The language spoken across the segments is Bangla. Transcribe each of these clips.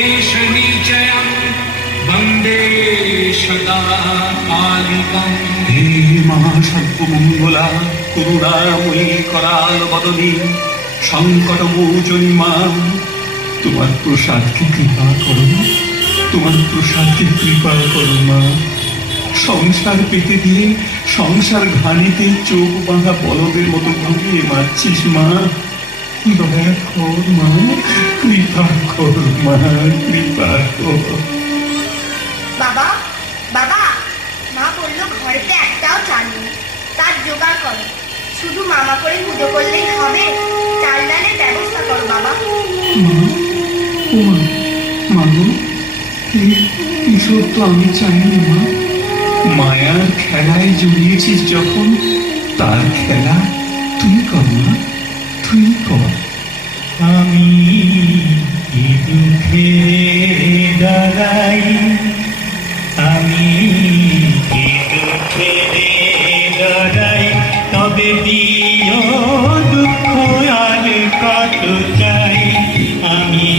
देशनिचयं वन्दे सदा कालिकम्। हे महासर्वमङ्गला করুণাময়ী করাল বদনী সংকটমোচনী মা, তোমার প্রসাদকে কৃপা করো, তোমার প্রসাদকে কৃপা করো মা। সংসার পেতে দিয়ে সংসার ঘানিতে চোখ বাঁধা বলদের মতো ঘুরিয়ে মারছিস মা। দয়া কর মা, কৃপা কর মা, কৃপা কর। বাবা বাবা, মা বললো ঘরেতে একটাও চাল নেই, তার জোগাড় করো। শুধু মামা করে পুজো করলেই হবে, চাল ডালের ব্যবস্থা করো বাবা। মা গো, এসব তো আমি চাইনি মা। মায়ার খেলায় জড়িয়েছিস যখন, তার খেলা তুই কর না, তুই কর। আমি দুঃখে দাঁড়াই, আমি দুঃখে দাঁড়াই, তবে দিও দুঃখ আর কত চাই। আমি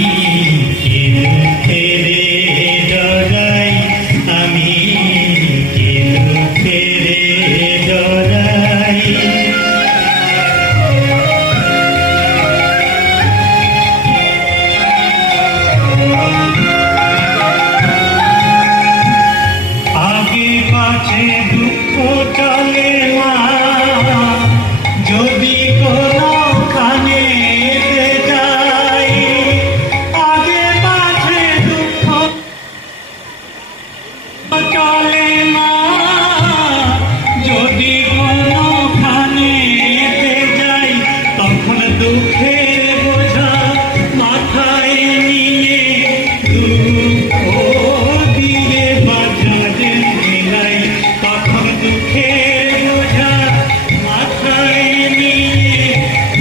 দুঃখে দাঁড়াই, আমি দুঃখে দাঁড়াই। আগে পাছে দুঃখ চলে মা, যদি কোনখানে যাই। আগে পাছে দুঃখ চলে মা, যদি কোনখানে যাই। তখন দুঃখের বোঝা মাথায় নিয়ে দুঃখ দিয়ে বাজারে মেলাই। তখন দুঃখের বোঝা মাথায় নিয়ে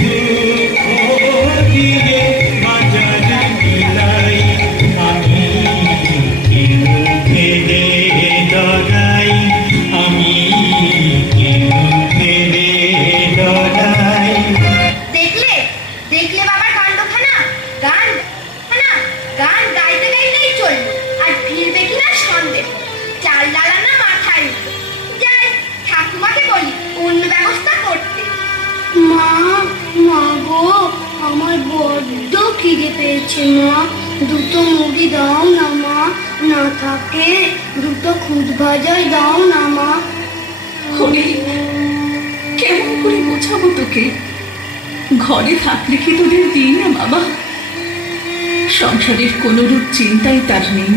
দুঃখ দিয়ে বাজারে মেলাই। আমি দুঃখে ডরাই, আমি দুঃখে ডরাই। দেখলে দেখলে বাবার কাণ্ডখানা, গান গান গাইতে গাইতেই চললো, আর ফিরবে কিনা সন্দেহ। চাল ডালানা মাথায় উঠলো। যাই ঠাকুমাকে বলি অন্য ব্যবস্থা করতে। মা, মা গো, আমার বড্ড খিদে পেয়েছে মা, দুটো মুড়ি দাও না মা, না থাকে দুটো খুদ ভাজাই দাও না মা। হরি, কেমন করে বোঝাবো তোকে? ঘরে থাকলে কি তোদের দিই না বাবা? সংসারের কোনরূপ চিন্তাই তার নেই।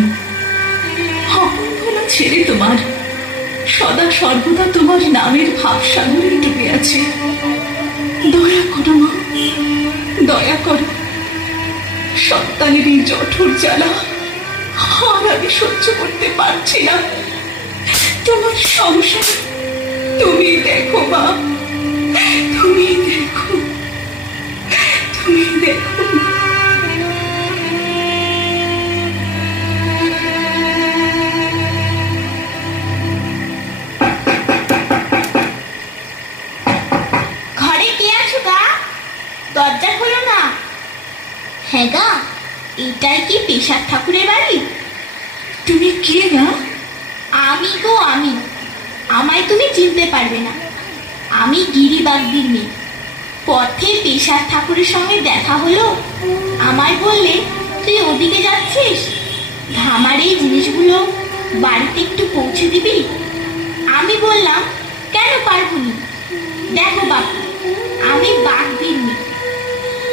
আপন ভোলা ছেড়ে তোমার সদা সর্বদা তোমার নামের ভাবসাগরে ডুবে আছে। দয়া করো মা, দয়া করো। সন্তানের এই জঠর জ্বালা আর আমি সহ্য করতে পারছি না। তোমার সংসার তুমি দেখো মা, তুমি দেখো, তুমি দেখো। ঘরে কে আছো গা? দরজা খোলো না। হ্যাঁ গা, এটাই কি পেশার ঠাকুরের বাড়ি? তুমি কে গা? আমি গো আমি। আমায় তুমি চিনতে পারবে না, আমি গিরিবাগদির মেয়ে। পথে পেশার ঠাকুরের সঙ্গে দেখা হলো, আমায় বললে তুই ওদিকে যাচ্ছিস, ধামার এই জিনিসগুলো বাড়িতে একটু পৌঁছে দিবি। আমি বললাম কেন পারবনি, দেখো বাপু আমি বাগদির মেয়ে,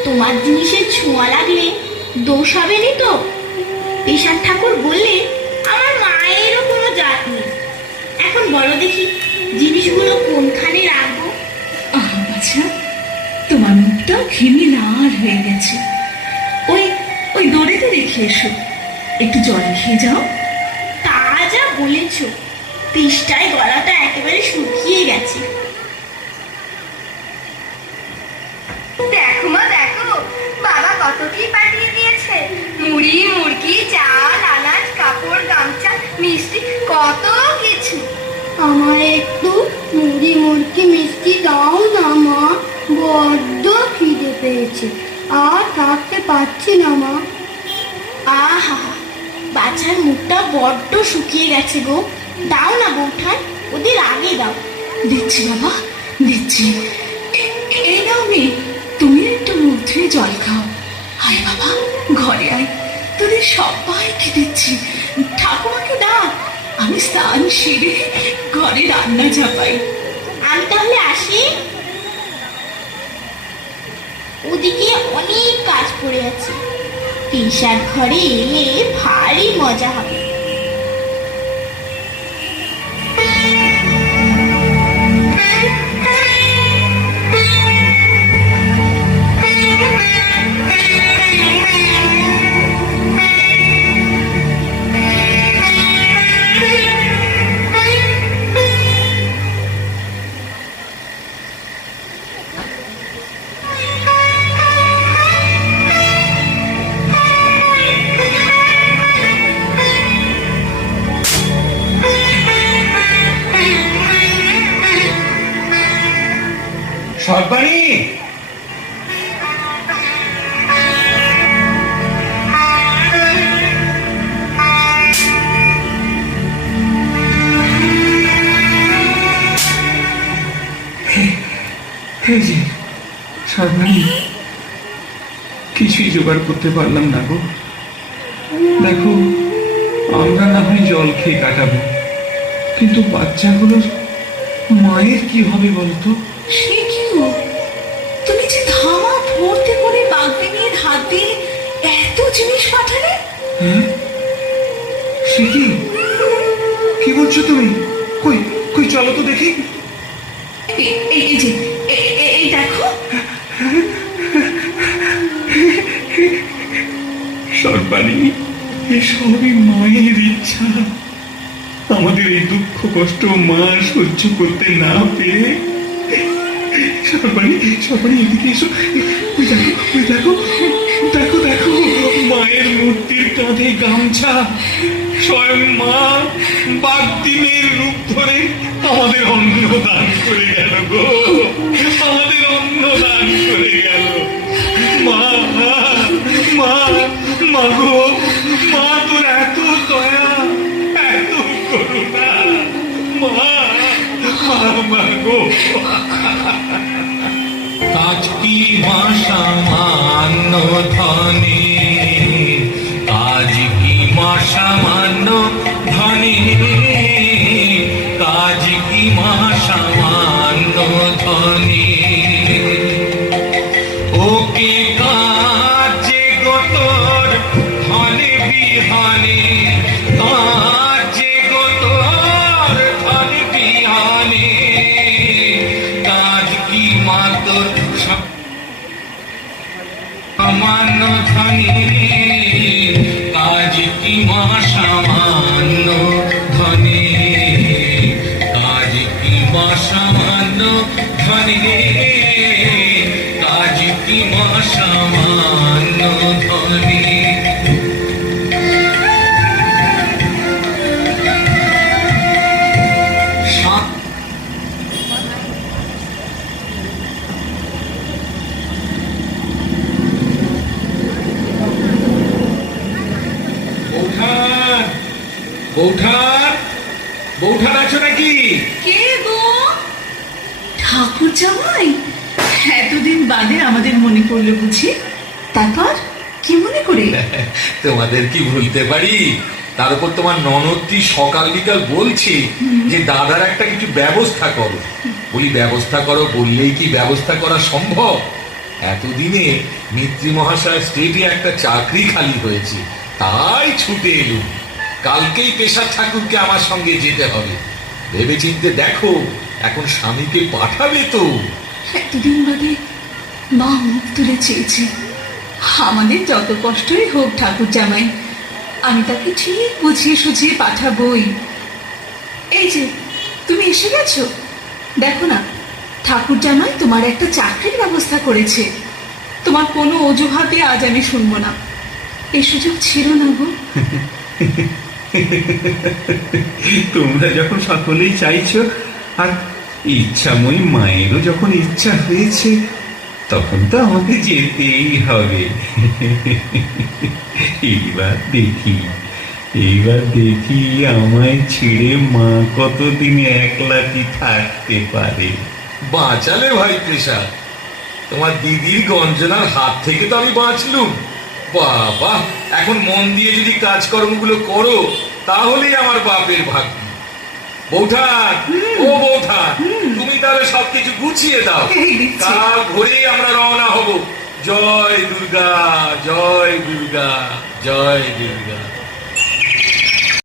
তোমার জিনিসের ছোঁয়া লাগলে দোষ হবে নি তো। পেশার ঠাকুর বললে আমার মায়েরও কোনো জাত নেই। এখন বলো দেখি জিনিসগুলো কোনখানে রাখবো? আচ্ছা, তোমার মুখটাও ঘেমে লাল হয়ে গেছে। ওই ওই দড়িতে রেখে এসো, একটু জল খেয়ে যাও। তা যা বলেছ, তেষ্টায় গলাটা একেবারে শুকিয়ে গেছে। দেখো মা দেখো, বাবা কত কি পাঠিয়ে দিয়েছে। মুড়ি, মুরগি, চাল, আনাজ, কাপড়, গামছা, মিষ্টি, কত কিছু। আমার একটু মুড়ি মুরগি মিষ্টি দাও না মা, বড্ড খিদে পেয়েছে, আর থাকতে পারছি না মা। আহা, বাচ্চার মুখটা বড্ড শুকিয়ে গেছে গো। দাও না বৌঠান, ওদের আগে দাও। দিচ্ছি বাবা, দিচ্ছি। এই নাও মেয়ে, তুমি একটু মুখ ধুয়ে জল খাও। আয় বাবা, ঘরে আয়, তোদের সবাইকে দিচ্ছি। ঠাকুমাকে ডাক, আমি স্নান সেরে ঘরে রান্না চাপাই। আমি তাহলে আসি। ওদিকে অনেক কাজ পড়ে আছে, পেশার ঘরে এলে ভারী মজা হবে। সর্বাণী, এই যে সর্বাণী, কিছুই জোগাড় করতে পারলাম না গো। দেখো, আমরা না হয় জল খেয়ে কাটাবো, কিন্তু বাচ্চাগুলোর মায়ের কি হবে বলতো? সে কি গো, তুমি যে ধামা ভর্তি করে বাগদিনীর হাত দিয়ে এত জিনিস পাঠালে? হ্যাঁ, সে কি? কি বলছো তুমি? কই কই, চলো তো দেখি। এই যে এই দেখো। সর্বাণী, এসবই মায়ের ইচ্ছা। আমাদের এই দুঃখ কষ্ট মা সহ্য করতে না পেরে। সর্বাণী, সর্বাণী, এদিকে এসো। ওই দেখো, ওই দেখো, দেখো দেখো, মায়ের মূর্তির কাঁধে গামছা। স্বয়ং মা বাগদিনের রূপ ধরে আমাদের অন্ন দান করে গেল গো, আমাদের অন্ন দান করে গেল। মা, মা, মা গো, মা তোর এত দয়া, এত করুণা। মা, মা, মা গো। কাজ কি মা সামান্য ধনে, কাজ কি মা সামান্য ধনে, কাজ কি মা সামান্য ধনে। ওকে কাজে গো তোর ধনে বিহানে, কাজে গো তোর ধনে বিহানে, কাজ কি মা তোর সামান্য ধনে, কাজ কি মা সামান্য ধনে, কাজ কি মা সামান্য ধনে, কাজ কি মা সামান্য ধনে। বৌঠান, বৌঠান, বৌঠান আছো নাকি? কে গো? ঠাকুর জামাই, এতদিন বাদে আমাদের মনে পড়লো বুঝি? তারপর কি মনে করে? তোমাদের কি ভুলতে পারি? তার উপর তোমার ননদটি সকাল বিকাল বলছে যে দাদার একটা কিছু ব্যবস্থা করো। বলি ব্যবস্থা করো বললেই কি ব্যবস্থা করা সম্ভব? এতদিনে মিত্রি মহাশয় স্টেটে একটা চাকরি খালি হয়েছে, তাই ছুটে এলো। কালকেই পেশার ঠাকুরকে আমার সঙ্গে যেতে হবে। ভেবে চিনতে দেখো, এখন স্বামীকে পাঠাবে তো। এতদিন বাদে মা মুখ তুলে চেয়েছে। আমাদের যত কষ্টই হোক ঠাকুর জামাই, আমি তাকে ঠিক বুঝিয়ে সুঝিয়ে পাঠাবই। এই যে তুমি এসে গেছো, দেখো না ঠাকুর জামাই তোমার একটা চাকরির ব্যবস্থা করেছে। তোমার কোনো অজুহাতে আজ আমি শুনবো না। এই সুযোগ ছিল না গো। তোমরা যখন সকলেই চাইছো, আর ইচ্ছাময়ী মায়েরও যখন ইচ্ছা হয়েছে, তখন তো আমাকে যেতেই হবে। এইবার দেখি আমায় ছেড়ে মা কতদিন একলাটি থাকতে পারে। বাঁচালে ভাই পেশাদ, তোমার দিদির গঞ্জনার হাত থেকে তো আমি বাঁচলুম। বাবা, এখন মন দিয়ে যদি কাজকর্মগুলো করো তাহলেই আমার বাপের ভাগ্য। বৌঠান, ও বৌঠান, তুমি তাহলে সবকিছু গুছিয়ে দাও। এই দিচ্ছি। কাল ভোরে আমরা রওনা হব। জয় দুর্গা, জয় দুর্গা, জয় দুর্গা।